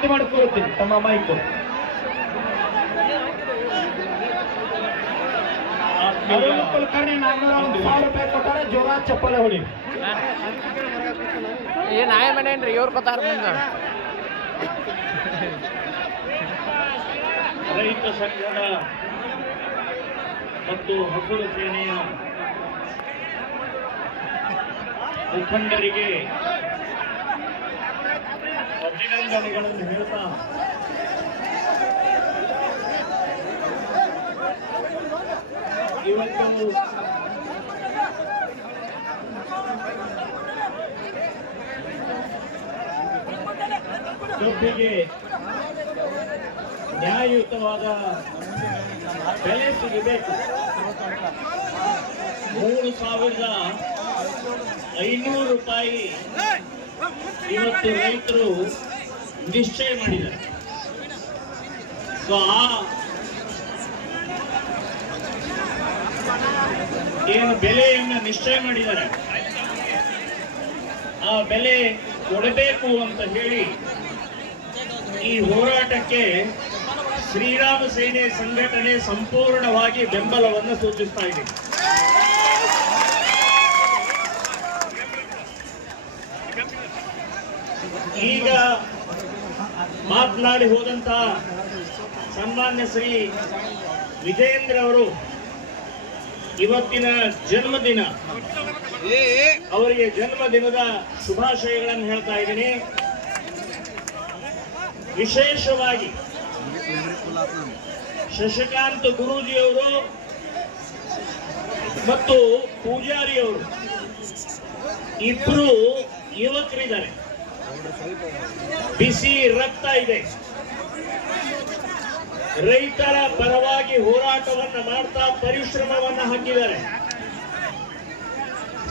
ವಿನಂತಿ ಮಾಡಿಕೊಳ್ಳುತ್ತೀನಿ ತಮ್ಮ ಮೈಕು. ಅರುಣ್ ಕುಲಕರ್ಣಿ ನಾನ್ನೂರ ಒಂದು ಸಾವಿರ ರೂಪಾಯಿ ಕೊಟ್ಟಾರೆ ಜೋರ ಚಪ್ಪಲೆ ಹೊಡಿ. ಏ ನಾಯ ಮನೇನ್ರಿ ಇವ್ರ ಕೊತ್ತಾರ ರೈತ ಸಂಘದ ಮತ್ತು ಹಸಿರು ಸೇನೆಯ ಮುಖಂಡರಿಗೆ ಅಭಿನಂದನೆಗಳನ್ನು ಹೇಳ್ತಾ ಇವತ್ತು ಕಬ್ಬಿಗೆ ನ್ಯಾಯಯುತವಾದ ಬೆಲೆ ಸಿಗಬೇಕು. ಮೂರು ಸಾವಿರದ ಐನೂರು ರೂಪಾಯಿ ಇವತ್ತು ರೈತರು ನಿಶ್ಚಯ ಮಾಡಿದ್ದಾರೆ. ಸೊ ಆ ಏನು ಬೆಲೆಯನ್ನು ನಿಶ್ಚಯ ಮಾಡಿದ್ದಾರೆ. ಆ ಬೆಲೆ ಕೊಡಬೇಕು ಅಂತ ಹೇಳಿ ಈ ಹೋರಾಟಕ್ಕೆ ಶ್ರೀರಾಮ ಸೇನೆ ಸಂಘಟನೆ ಸಂಪೂರ್ಣವಾಗಿ ಬೆಂಬಲವನ್ನು ಸೂಚಿಸ್ತಾ ಇದೆ. ಈಗ ಮಾತನಾಡಿ ಹೋದಂತ ಸನ್ಮಾನ್ಯ ಶ್ರೀ ವಿಜಯೇಂದ್ರ ಅವರು ಇವತ್ತಿನ ಜನ್ಮದಿನ. ಅವರಿಗೆ ಜನ್ಮದಿನದ ಶುಭಾಶಯಗಳನ್ನು ಹೇಳ್ತಾ ಇದ್ದೀನಿ. ವಿಶೇಷವಾಗಿ ಶಶಿಕಾಂತ್ ಗುರೂಜಿಯವರು ಮತ್ತು ಪೂಜಾರಿಯವರು ಇಬ್ರು ಯುವಕರಿದ್ದಾರೆ. ಬಿಸಿ ರಕ್ತ ಇದೆ. ರೈತರ ಪರವಾಗಿ ಹೋರಾಟವನ್ನ ಮಾಡ್ತಾ ಪರಿಶ್ರಮವನ್ನ ಹಾಕಿದ್ದಾರೆ.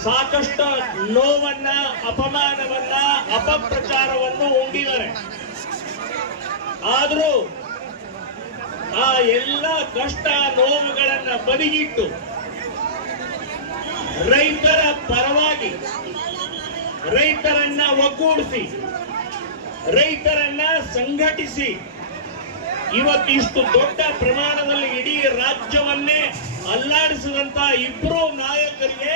ಸಾಕಷ್ಟು ನೋವನ್ನ, ಅಪಮಾನವನ್ನ, ಅಪಪ್ರಚಾರವನ್ನು ಉಂಡಿದ್ದಾರೆ ಆದರೂ ಆ ಎಲ್ಲ ಕಷ್ಟ ನೋವುಗಳನ್ನ ಬದಿಗಿಟ್ಟು ರೈತರ ಪರವಾಗಿ ರೈತರನ್ನ ಒಗ್ಗೂಡಿಸಿ, ರೈತರನ್ನ ಸಂಘಟಿಸಿ, ಇವತ್ತು ಇಷ್ಟು ದೊಡ್ಡ ಪ್ರಮಾಣದಲ್ಲಿ ಇಡೀ ರಾಜ್ಯವನ್ನೇ ಅಲ್ಲಾಡಿಸಿದಂತ ಇಬ್ಬರು ನಾಯಕರಿಗೆ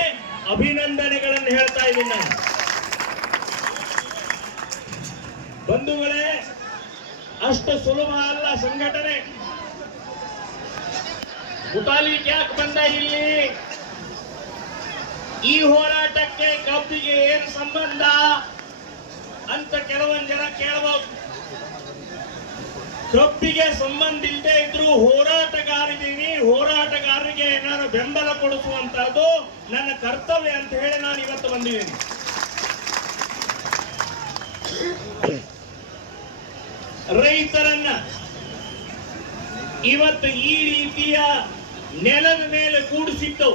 ಅಭಿನಂದನೆಗಳನ್ನು ಹೇಳ್ತಾ ಇದ್ದೀನಿ ನಾನು. ಬಂಧುಗಳೇ, ಅಷ್ಟು ಸುಲಭ ಅಲ್ಲ ಸಂಘಟನೆ. ಮುತಾಲಿಕ್ ಯಾಕೆ ಬಂದ ಇಲ್ಲಿ? ಈ ಹೋರಾಟಕ್ಕೆ ಕಬ್ಬಿಗೆ ಏನು ಸಂಬಂಧ ಅಂತ ಕೆಲವೊಂದು ಜನ ಕೇಳಬಹುದು ಕಬ್ಬಿಗೆ ಸಂಬಂಧ ಇಲ್ಲದೆ ಇದ್ರು ಹೋರಾಟಗಾರಿದ್ದೀನಿ ಹೋರಾಟಗಾರರಿಗೆ ನಾನು ಬೆಂಬಲ ಕೊಡಿಸುವಂತಹದ್ದು ನನ್ನ ಕರ್ತವ್ಯ ಅಂತ ಹೇಳಿ ನಾನು ಇವತ್ತು ಬಂದಿದ್ದೀನಿ. ರೈತರನ್ನ ಇವತ್ತು ಈ ರೀತಿಯ ನೆಲದ ಮೇಲೆ ಕೂಡಿಸಿಟ್ಟು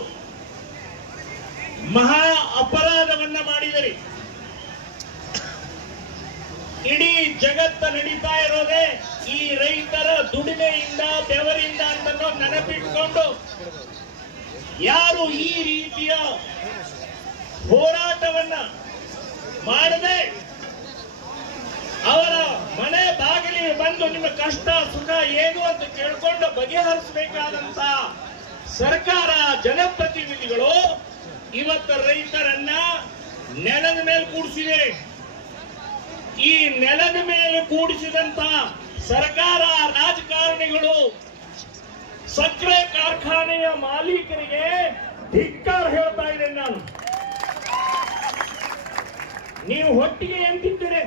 ಮಹಾ ಅಪರಾಧವನ್ನ ಮಾಡಿದರೆ. ಇಡೀ ಜಗತ್ತ ನಡೀತಾ ಇರೋದೇ ಈ ರೈತರ ದುಡಿಮೆಯಿಂದ, ಬೆವರಿಂದ ಅಂತ ನೆನಪಿಟ್ಕೊಂಡು ಯಾರು ಈ ರೀತಿಯ ಹೋರಾಟವನ್ನ ಮಾಡದೆ ಅವರ ಮನೆ ಬಾಗಿಲಿಗೆ ಬಂದು ನಿಮ್ಮ ಕಷ್ಟ, ಸುಖ ಏನು ಅಂತ ಕೇಳ್ಕೊಂಡು ಬಗೆಹರಿಸಬೇಕಾದಂತ ಸರ್ಕಾರ, ಜನಪ್ರತಿನಿಧಿಗಳು ಇವತ್ತು ರೈತರನ್ನ ನೆಲದ ಮೇಲೆ ಕೂಡಿಸಿದೆ. ಈ ನೆಲದ ಮೇಲೆ ಕೂಡಿಸಿದಂತ ಸರ್ಕಾರ ರಾಜಕಾರಣಿಗಳು ಸಕ್ಕರೆ ಕಾರ್ಖಾನೆಯ ಮಾಲೀಕರಿಗೆ ಧಿಕ್ಕಾರ ಹೇಳ್ತಾ ಇದ್ದೇನೆ ನಾನು. ನೀವು ಹೊಟ್ಟಿಗೆ ಎಂತಿದ್ದೀರಿ?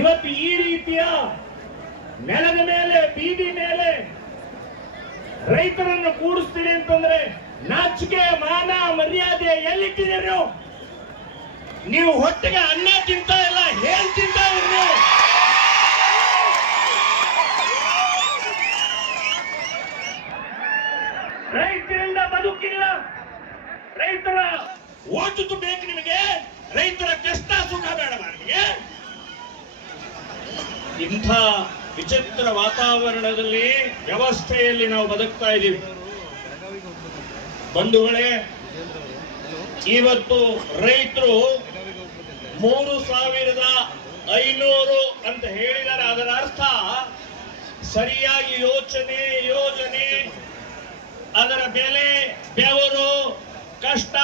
ಇವತ್ತು ಈ ರೀತಿಯ ನೆಲದ ಮೇಲೆ, ಬೀದಿ ಮೇಲೆ ರೈತರನ್ನು ಕೂಡಿಸ್ತೀರಿ ಅಂತಂದ್ರೆ ನಾಚಿಕೆ, ಮಾನ, ಮರ್ಯಾದೆ ಎಲ್ಲಿಟ್ಟಿದ್ದೀರಿ ನೀವು? ಹೊಟ್ಟೆಗೆ ಅನ್ನ ತಿಂತ ಇಲ್ಲ ಹೇಲ್ ತಿಂತ ಇರ್ರಿ ರೈತರಿಂದ ಬದುಕಿಲ್ಲ. ರೈತರ ಓಟು ಬೇಕು ನಿಮಗೆ. ರೈತರ ಕಷ್ಟ, ಸುಖ ಬೇಡ ನಿಮಗೆ. ಇಂಥ ವಿಚಿತ್ರ ವಾತಾವರಣದಲ್ಲಿ ವ್ಯವಸ್ಥೆಯಲ್ಲಿ ನಾವು ಬದುಕ್ತಾ ಇದ್ದೀವಿ. ಬಂಧುಗಳೇ, ಇವತ್ತು ರೈತರು ಮೂರು ಸಾವಿರದ ಐನೂರು ಅಂತ ಹೇಳಿದರೆ ಅದರ ಅರ್ಥ ಸರಿಯಾಗಿ ಯೋಚನೆ, ಯೋಜನೆ, ಅದರ ಬೆಲೆ, ಬೆವರು, ಕಷ್ಟ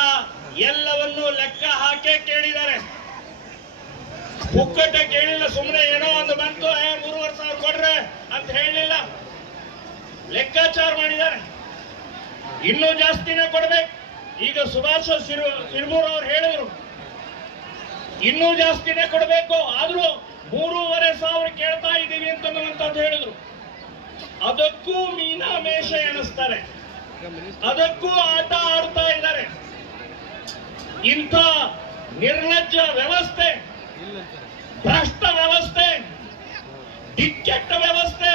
ಎಲ್ಲವನ್ನೂ ಲೆಕ್ಕ ಹಾಕಿ ಕೇಳಿದ್ದಾರೆ. ಪುಕ್ಕಟ್ಟೆ ಕೇಳಿಲ್ಲ ಸುಮ್ಮನೆ ಏನೋ ಒಂದು ಬಂತು ಮೂರುವರೆ ಸಾವಿರ ಕೊಡ್ರೆ ಅಂತ ಹೇಳಲಿಲ್ಲ. ಲೆಕ್ಕಾಚಾರ ಮಾಡಿದ್ದಾರೆ. ಇನ್ನೂ ಜಾಸ್ತಿನೇ ಕೊಡ್ಬೇಕು. ಈಗ ಸುಭಾಷ ಸಿರು ಸಿರ್ಬೂರ್ ಅವ್ರು ಹೇಳಿದ್ರು. ಇನ್ನೂ ಜಾಸ್ತಿನೇ ಕೊಡಬೇಕು. ಆದ್ರೂ ಮೂರುವರೆ ಸಾವಿರ ಕೇಳ್ತಾ ಇದ್ದೀವಿ ಅಂತನ್ನುವಂಥದ್ದು ಹೇಳಿದ್ರು. ಅದಕ್ಕೂ ಮೀನಾ ಮೇಷ ಎಣಿಸ್ತಾರೆ. ಅದಕ್ಕೂ ಆಟ ಆಡ್ತಾ ಇದ್ದಾರೆ. ಇಂಥ ನಿರ್ಲಜ್ಜ ವ್ಯವಸ್ಥೆ, ಭ್ರಷ್ಟ ವ್ಯವಸ್ಥೆ, ದಿಕ್ಕೆಟ್ಟ ವ್ಯವಸ್ಥೆ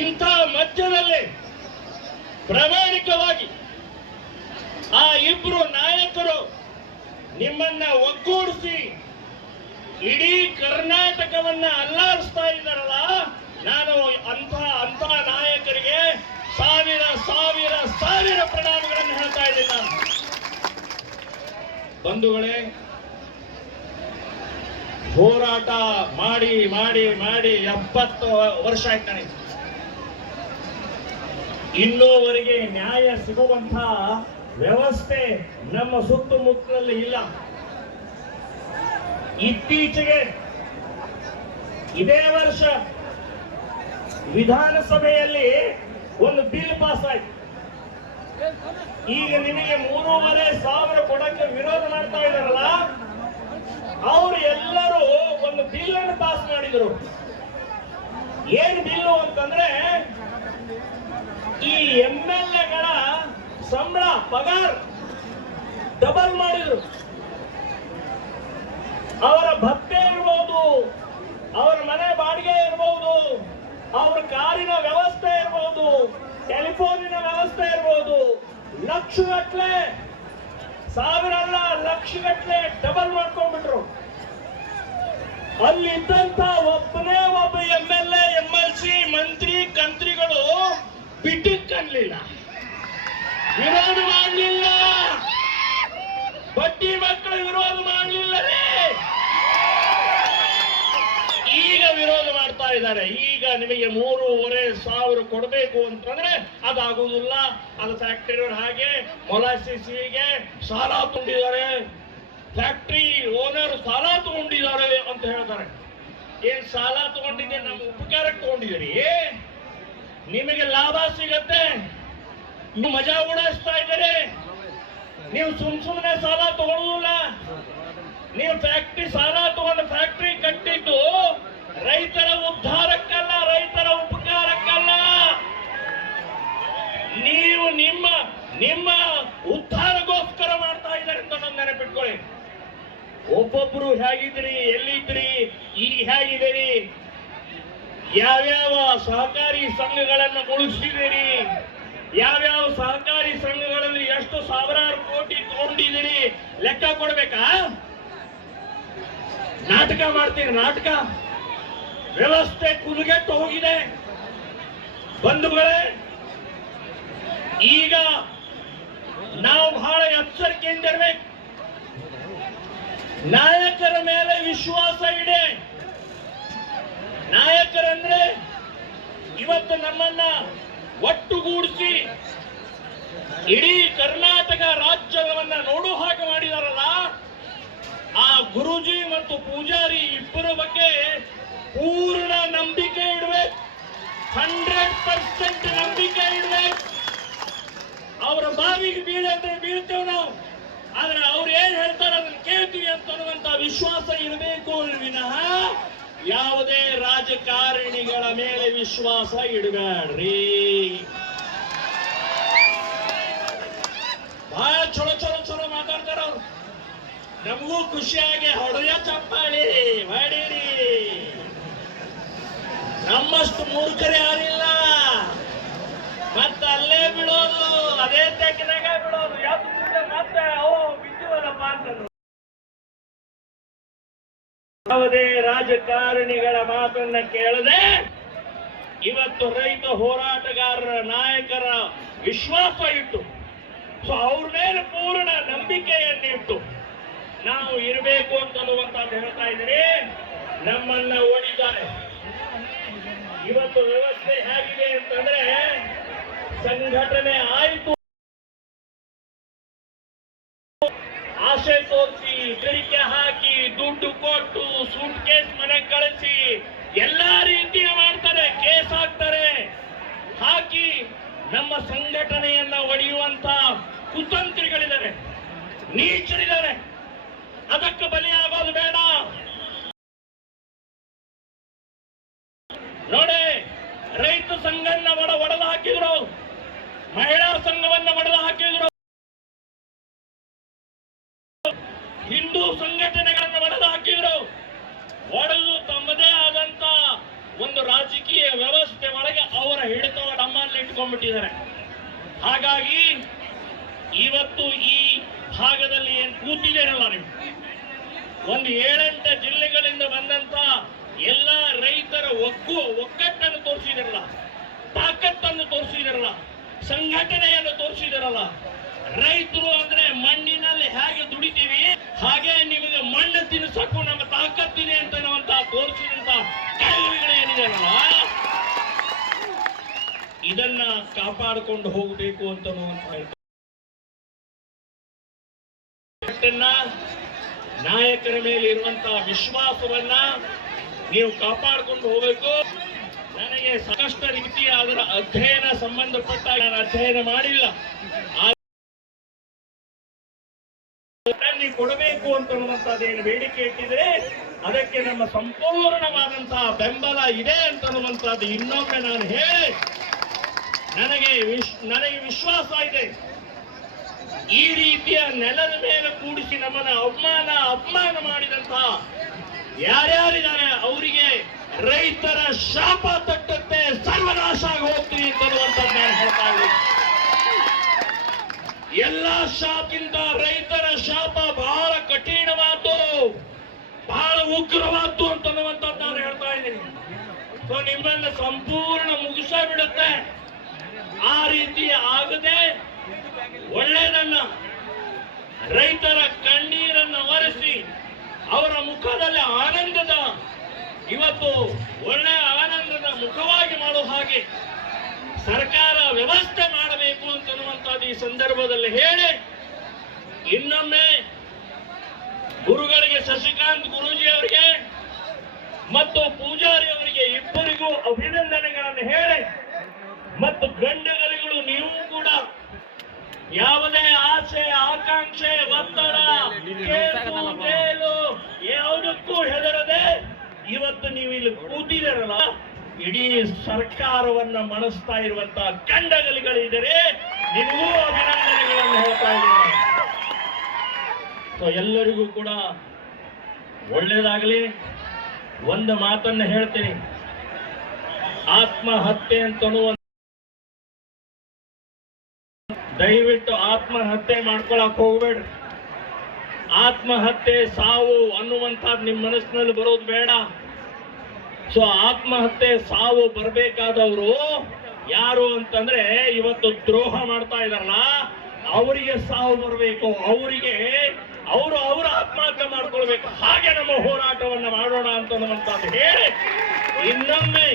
ಇಂಥ ಮಧ್ಯದಲ್ಲಿ ಪ್ರಾಮಾಣಿಕವಾಗಿ ಆ ಇಬ್ಬರು ನಾಯಕರು ನಿಮ್ಮನ್ನ ಒಗ್ಗೂಡಿಸಿ ಇಡೀ ಕರ್ನಾಟಕವನ್ನ ಅಲ್ಲಾಡಿಸ್ತಾ ಇದ್ದಾರಲ್ಲ, ನಾನು ಅಂತ ಅಂತ ನಾಯಕರಿಗೆ ಸಾವಿರ ಸಾವಿರ ಸಾವಿರ ಪ್ರಣಾಮಗಳನ್ನು ಹೇಳ್ತಾ ಇದ್ದೀನಿ ನಾನು. ಬಂಧುಗಳೇ, ಹೋರಾಟ ಮಾಡಿ ಮಾಡಿ ಮಾಡಿ ಎಪ್ಪತ್ತು ವರ್ಷ ಆಯ್ತು ನನಗೆ. ಇನ್ನೂವರೆಗೆ ನ್ಯಾಯ ಸಿಗುವಂತ ವ್ಯವಸ್ಥೆ ನಮ್ಮ ಸುತ್ತಮುತ್ತಲಲ್ಲಿ ಇಲ್ಲ. ಇತ್ತೀಚೆಗೆ ಇದೇ ವರ್ಷ ವಿಧಾನಸಭೆಯಲ್ಲಿ ಒಂದು ಬಿಲ್ ಪಾಸ್ ಆಯ್ತು ಈಗ ನಿಮಗೆ ಮೂರುವರೆ ಸಾವಿರ ಕೊಡಕ್ಕೆ ವಿರೋಧ ಮಾಡ್ತಾ ಇದಾರಲ್ಲ ಅವರು ಎಲ್ಲರೂ ಒಂದು ಬಿಲ್ ಅನ್ನು ಪಾಸ್ ಮಾಡಿದ್ರು. ಏನ್ ಬಿಲ್ಲು ಅಂತಂದ್ರೆ ಈ ಎಂ ಎಗಳ ಸಂಬಳ, ಪಗಾರ್ ಡಬಲ್ ಮಾಡಿದ್ರು. ಅವರ ಭತ್ತೆ ಇರ್ಬೋದು, ಅವರ ಮನೆ ಬಾಡಿಗೆ ಇರ್ಬೋದು, ಅವರ ಕಾರಿನ ವ್ಯವಸ್ಥೆ ಇರ್ಬೋದು, ಟೆಲಿಫೋನಿನ ವ್ಯವಸ್ಥೆ ಇರ್ಬೋದು, ಲಕ್ಷಗಟ್ಲೆ ಸಾವಿರ ಅಲ್ಲ ಲಕ್ಷಗಟ್ಲೆ ಡಬಲ್ ಮಾಡ್ಕೊಂಡ್ಬಿಟ್ರು. ಅಲ್ಲಿದ್ದಂತ ಒಬ್ಬನೇ ಒಬ್ಬ ಎಂ ಎಲ್ ಎ ಬಿಟ್ಟಕ್ಕನ್ಲಿಲ್ಲ ವಿರೋಧ ಮಾಡಲಿಲ್ಲ. ಬಡ್ಡಿ ಮಕ್ಕಳು ವಿರೋಧ ಮಾಡಲಿಲ್ಲ ಈಗ ವಿರೋಧ ಮಾಡ್ತಾ ಇದ್ದಾರೆ. ಈಗ ನಿಮಗೆ ಮೂರುವರೆ ಸಾವಿರ ಕೊಡಬೇಕು ಅಂತಂದ್ರೆ ಅದಾಗುವುದಿಲ್ಲ. ಅದು ಫ್ಯಾಕ್ಟರಿ ಹಾಗೆ, ಮೊಲಾಸಿಸಿಗೆ ಸಾಲ ತುಂಬಿದ್ದಾರೆ. ಫ್ಯಾಕ್ಟರಿ ಓನರ್ ಸಾಲ ತಗೊಂಡಿದ್ದಾರೆ ಅಂತ ಹೇಳ್ತಾರೆ. ಏನ್ ಸಾಲ ತಗೊಂಡಿದ್ದೆ? ನಮ್ಮ ಉಪಕಾರಕ್ಕೆ ತಗೊಂಡಿದ್ದೀರಿ. ನಿಮಗೆ ಲಾಭ ಸಿಗತ್ತೆ. ನೀವು ಮಜಾ ಉಡಾಯಿಸ್ತಾ ಇದ್ದೀರಿ. ನೀವು ಸುಮ್ ಸುಮ್ಮನೆ ಸಾಲ ತಗೊಳ್ಳೋದಿಲ್ಲ ನೀವು ಫ್ಯಾಕ್ಟ್ರಿ ಸಾಲ ತಗೊಂಡು ಫ್ಯಾಕ್ಟ್ರಿ ಕಟ್ಟಿದ್ದು ರೈತರ ಉದ್ಧಾರಕ್ಕಲ್ಲ, ರೈತರ ಉಪಕಾರಕ್ಕಲ್ಲ. ನೀವು ನಿಮ್ಮ ನಿಮ್ಮ ಉದ್ಧಾರಗೋಸ್ಕರ ಮಾಡ್ತಾ ಇದ್ದಾರೆ ಅಂತ ನಾನು ನೆನಪಿಟ್ಕೊಳ್ಳಿ. ಒಬ್ಬೊಬ್ರು ಹೇಗಿದ್ರಿ ಎಲ್ಲಿದ್ರಿ ಈಗ ಹೇಗಿದ್ದೀರಿ ಯಾವ್ಯಾವ ಸಹಕಾರಿ ಸಂಘಗಳನ್ನು ಮುಳುಗಿಸಿದಿರಿ ಯಾವ್ಯಾವ ಸಹಕಾರಿ ಸಂಘಗಳಲ್ಲಿ ಎಷ್ಟು ಸಾವಿರಾರು ಕೋಟಿ ತಗೊಂಡಿದ್ದೀರಿ? ಲೆಕ್ಕ ಕೊಡ್ಬೇಕಾ? ನಾಟಕ ಮಾಡ್ತೀರಿ, ನಾಟಕ? ವ್ಯವಸ್ಥೆ ಕುಲುಗೆಟ್ಟು ಹೋಗಿದೆ. ಬಂಧುಗಳೇ, ಈಗ ನಾವು ಬಹಳ ಎಚ್ಚರಿಕೆಯಿಂದ ಇರ್ಬೇಕು. ನಾಯಕರ ಮೇಲೆ ವಿಶ್ವಾಸ ಇದೆ. ನಾಯಕರಂದ್ರೆ ಇವತ್ತು ನಮ್ಮನ್ನ ಒಟ್ಟುಗೂಡಿಸಿ ಇಡೀ ಕರ್ನಾಟಕ ರಾಜ್ಯವನ್ನ ನೋಡು ಹಾಗೆ ಮಾಡಿದಾರಲ್ಲ, ಆ ಗುರುಜಿ ಮತ್ತು ಪೂಜಾರಿ ಇಬ್ಬರ ಬಗ್ಗೆ ಪೂರ್ಣ ನಂಬಿಕೆ ಇಡಬೇಕು. ಹಂಡ್ರೆಡ್ ಪರ್ಸೆಂಟ್ ನಂಬಿಕೆ ಇಡಬೇಕು. ಅವರ ಬಾವಿಗೆ ಬೀಳಂದ್ರೆ ಬೀಳ್ತೇವೆ ನಾವು. ಆದ್ರೆ ಅವ್ರು ಏನ್ ಹೇಳ್ತಾರೆ ಅದನ್ನ ಕೇಳ್ತೀವಿ ಅಂತ ಅನ್ನುವಂತ ವಿಶ್ವಾಸ ಇರಬೇಕು ವಿನಃ ಯಾವುದೇ ರಾಜಕಾರಣಿಗಳ ಮೇಲೆ ವಿಶ್ವಾಸ ಇಡಬೇಡ್ರಿ. ಬಹಳ ಚಲೋ ಚಲೋ ಚಲೋ ಮಾತಾಡ್ತಾರ ಅವ್ರು. ನಮಗೂ ಖುಷಿಯಾಗಿ ಹೊಡೆಯ ಚಪ್ಪಾಳಿ ಮಾಡಿರಿ. ನಮ್ಮಷ್ಟು ಮೂರ್ಖರು ಯಾರಿಲ್ಲ. ಮತ್ತೆ ಅಲ್ಲೇ ಬಿಡೋದು, ಅದೇ ತೆಕ್ಕಿನಾಗ ಬಿಡೋದು. ಯಾವ್ದು ಮತ್ತೆ, ಓ ಬಿದ್ದಿವಲ್ಲಪ್ಪ ಅಂತಂದ್ರು ಯಾವುದೇ ರಾಜಕಾರಣಿಗಳ ಮಾತನ್ನ ಕೇಳದೆ ಇವತ್ತು ರೈತ ಹೋರಾಟಗಾರರ ನಾಯಕರ ವಿಶ್ವಾಸ ಇಟ್ಟು, ಸೊ ಅವ್ರ ಮೇಲೆ ಪೂರ್ಣ ನಂಬಿಕೆಯನ್ನಿಟ್ಟು ನಾವು ಇರಬೇಕು ಅಂತ ಹೇಳ್ತಾ ಇದ್ದೀರಿ. ನಮ್ಮನ್ನ ಓಡಿದ್ದಾರೆ. ಇವತ್ತು ವ್ಯವಸ್ಥೆ ಹೇಗಿದೆ ಅಂತಂದ್ರೆ ಸಂಘಟನೆ ಆಯ್ತು ಆಸೆ ತೋರಿಸಿ ಬೆರಿಕೆ ಹಾಕಿ ದುಡ್ಡು ಕೊಟ್ಟು ಸೂಟ್ ಕೇಸ್ ಮನೆ ಕಳಿಸಿ, ಎಲ್ಲಾ ರೀತಿಯ ಮಾಡ್ತಾರೆ, ಕೇಸ್ ಹಾಕ್ತಾರೆ. ಹಾಕಿ ನಮ್ಮ ಸಂಘಟನೆಯನ್ನ ಒಡೆಯುವಂತ ಕುತಂತ್ರಿಗಳಿದ್ದಾರೆ. ನೀಚರಿದ್ದಾರೆ. ಅದಕ್ಕೆ ಬಲಿಯಾಗೋದು ಬೇಡ. ನೋಡಿ, ರೈತ ಸಂಘನ್ನ ಒಡ ಒಡೆದು ಹಾಕಿದ್ರು ಮಹಿಳಾ ಸಂಘವನ್ನ ಒಡೆದು ಹಾಕಿದ್ರು ಹಿಂದೂ ಸಂಘಟನೆಗಳನ್ನು ಒಡೆದು ಹಾಕಿದ್ರು ಒಡೆದು ತಮ್ಮದೇ ಆದಂತ ಒಂದು ರಾಜಕೀಯ ವ್ಯವಸ್ಥೆ ಒಳಗೆ ಅವರ ಹಿಡಿತವ ನಮ್ಮಲ್ಲಿ ಇಟ್ಕೊಂಡ್ಬಿಟ್ಟಿದ್ದಾರೆ. ಹಾಗಾಗಿ ಇವತ್ತು ಈ ಭಾಗದಲ್ಲಿ ಏನ್ ಕೂತಿದ್ದೀರಲ್ಲ ನೀವು? ಒಂದು ಏಳೆಂಟ ಜಿಲ್ಲೆಗಳಿಂದ ಬಂದಂತ ಎಲ್ಲಾ ರೈತರ ಒಗ್ಗು ಒಕ್ಕಟ್ಟನ್ನು ತೋರಿಸಿದಿರಲ್ಲ, ತಾಕತ್ತನ್ನು ತೋರಿಸಿದಿರಲ್ಲ, ಸಂಘಟನೆಯನ್ನು ತೋರಿಸಿದಿರಲ್ಲ, ರೈತರು ಅಂದ್ರೆ ಮಣ್ಣಿನಲ್ಲಿ ಹೇಗೆ ದುಡಿತೀವಿ, ಹಾಗೆ ನಿಮಗೆ ಮಣ್ಣು ತಿನ್ನಿಸಕ್ಕೂ ನಮ್ಮ ತಾಕತ್ತಿದೆ ಅಂತ ಕಾಪಾಡಿಕೊಂಡು ಹೋಗಬೇಕು ಅಂತ ನಾಯಕರ ಮೇಲೆ ಇರುವಂತಹ ವಿಶ್ವಾಸವನ್ನ ನೀವು ಕಾಪಾಡಿಕೊಂಡು ಹೋಗಬೇಕು. ನನಗೆ ಸಾಕಷ್ಟು ರೀತಿಯ ಅದರ ಅಧ್ಯಯನ ಸಂಬಂಧಪಟ್ಟ ನಾನು ಅಧ್ಯಯನ ಮಾಡಿಲ್ಲ. ಕೊಡಬೇಕು ಅಂತ ಅಂತನ್ನುವಂಥದ್ದೇನು ಬೇಡಿಕೆ ಇಟ್ಟಿದ್ರೆ ಅದಕ್ಕೆ ನಮ್ಮ ಸಂಪೂರ್ಣವಾದಂತಹ ಬೆಂಬಲ ಇದೆ ಅಂತ ಅಂತನ್ನುವಂಥದ್ದು ಇನ್ನೊಮ್ಮೆ ನಾನು ಹೇಳಿ ನನಗೆ ವಿಶ್ ನನಗೆ ವಿಶ್ವಾಸ ಇದೆ. ಈ ರೀತಿಯ ನೆಲದ ಮೇಲೆ ಕೂಡಿಸಿ ನಮ್ಮನ್ನ ಅವಮಾನ ಅಪಮಾನ ಮಾಡಿದಂತಹ ಯಾರ್ಯಾರಿದ್ದಾರೆ ಅವರಿಗೆ ರೈತರ ಶಾಪ ತಟ್ಟುತ್ತೆ, ಸರ್ವನಾಶ ಆಗಿ ಹೋಗ್ತೀನಿ ಅಂತನ್ನುವಂಥದ್ದು ನಾನು ಹೇಳ್ತಾ ಇದ್ದೀನಿ. ಎಲ್ಲ ಶಾಪಿಂದ ರೈತರ ಶಾಪ ಬಹಳ ಕಠಿಣವಾದ್ದು, ಬಹಳ ಉಗ್ರವಾದ್ದು ಅಂತನ್ನುವಂಥದ್ದು ನಾನು ಹೇಳ್ತಾ ಇದ್ದೀನಿ. ಸೊ ನಿಮ್ಮನ್ನ ಸಂಪೂರ್ಣ ಮುಗಿಸ ಬಿಡುತ್ತೆ. ಆ ರೀತಿ ಆಗದೆ ಒಳ್ಳೆಯದನ್ನ ರೈತರ ಕಣ್ಣೀರನ್ನ ಒರೆಸಿ ಅವರ ಮುಖದಲ್ಲಿ ಆನಂದದ ಇವತ್ತು ಒಳ್ಳೆಯ ಆನಂದದ ಮುಖವಾಗಿ ಮಾಡುವ ಹಾಗೆ ಸರ್ಕಾರ ವ್ಯವಸ್ಥೆ ಮಾಡಬೇಕು ಅಂತನ್ನುವಂಥದ್ದು ಈ ಸಂದರ್ಭದಲ್ಲಿ ಹೇಳಿ ಇನ್ನೊಮ್ಮೆ ಗುರುಗಳಿಗೆ ಶಶಿಕಾಂತ್ ಗುರೂಜಿ ಅವರಿಗೆ ಮತ್ತು ಪೂಜಾರಿ ಅವರಿಗೆ ಇಬ್ಬರಿಗೂ ಅಭಿನಂದನೆಗಳನ್ನು ಹೇಳಿ ಮತ್ತು ಗಂಡಗಳಿಗಳು ನೀವು ಕೂಡ ಯಾವುದೇ ಆಸೆ, ಆಕಾಂಕ್ಷೆ, ಒತ್ತಡ ಯಾವುದಕ್ಕೂ ಹೆದರದೆ ಇವತ್ತು ನೀವು ಇಲ್ಲಿ ಕೂತಿದ್ದೀರಲ್ಲ, ಇಡೀ ಸರ್ಕಾರವನ್ನ ಮಣಿಸ್ತಾ ಇರುವಂತ ಗಂಡಗಲಿಗಳಿದರೆ ನಿಮಗೂ ಅಭಿನಂದನೆಗಳನ್ನು ಹೇಳ್ತಾ ಇದ್ದೀನಿ. ಸೊ ಎಲ್ಲರಿಗೂ ಕೂಡ ಒಳ್ಳೇದಾಗಲಿ. ಒಂದು ಮಾತನ್ನ ಹೇಳ್ತೀನಿ. ಆತ್ಮಹತ್ಯೆ ಅಂತನೂ ದಯವಿಟ್ಟು ಆತ್ಮಹತ್ಯೆ ಮಾಡ್ಕೊಳಕ್ ಹೋಗ್ಬೇಡ್ರಿ. ಆತ್ಮಹತ್ಯೆ ಸಾವು ಅನ್ನುವಂತ ನಿಮ್ಮ ಮನಸ್ಸಿನಲ್ಲಿ ಬರೋದು ಬೇಡ. ಸೊ ಆತ್ಮಹತ್ಯೆ ಸಾವು ಬರಬೇಕಾದವರು ಯಾರು ಅಂತಂದ್ರೆ ಇವತ್ತು ದ್ರೋಹ ಮಾಡ್ತಾ ಇದಾರಲ್ಲ ಅವರಿಗೆ ಸಾವು ಬರಬೇಕು, ಅವರಿಗೆ ಅವರು ಅವರ ಆತ್ಮಹತ್ಯೆ ಮಾಡ್ಕೊಳ್ಬೇಕು. ಹಾಗೆ ನಮ್ಮ ಹೋರಾಟವನ್ನ ಮಾಡೋಣ ಅಂತ ಹೇಳಿ. ಇನ್ನೊಮ್ಮೆ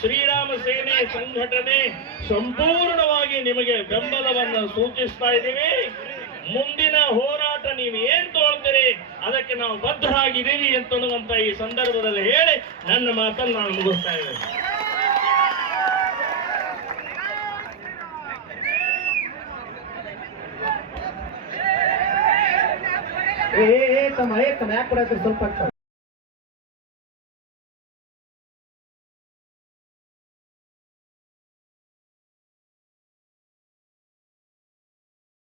ಶ್ರೀರಾಮ ಸೇನೆ ಸಂಘಟನೆ ಸಂಪೂರ್ಣವಾಗಿ ನಿಮಗೆ ಬೆಂಬಲವನ್ನು ಸೂಚಿಸ್ತಾ ಇದ್ದೀವಿ. ಮುಂದಿನ ಹೋರಾಟ ನೀವು ಏನ್ ತೋಳ್ತೀರಿ ಅದಕ್ಕೆ ನಾವು ಬದ್ಧರಾಗಿದ್ದೀವಿ ಅಂತನ್ನುವಂತ ಈ ಸಂದರ್ಭದಲ್ಲಿ ಹೇಳಿ ನನ್ನ ಮಾತನ್ನು ನಾನು ಮುಗಿಸ್ತಾ ಇದ್ದೇನೆ. ಏ ತಮ್ಮ ಏ, ತಮ್ಮ, ಯಾಕೆ ಸ್ವಲ್ಪ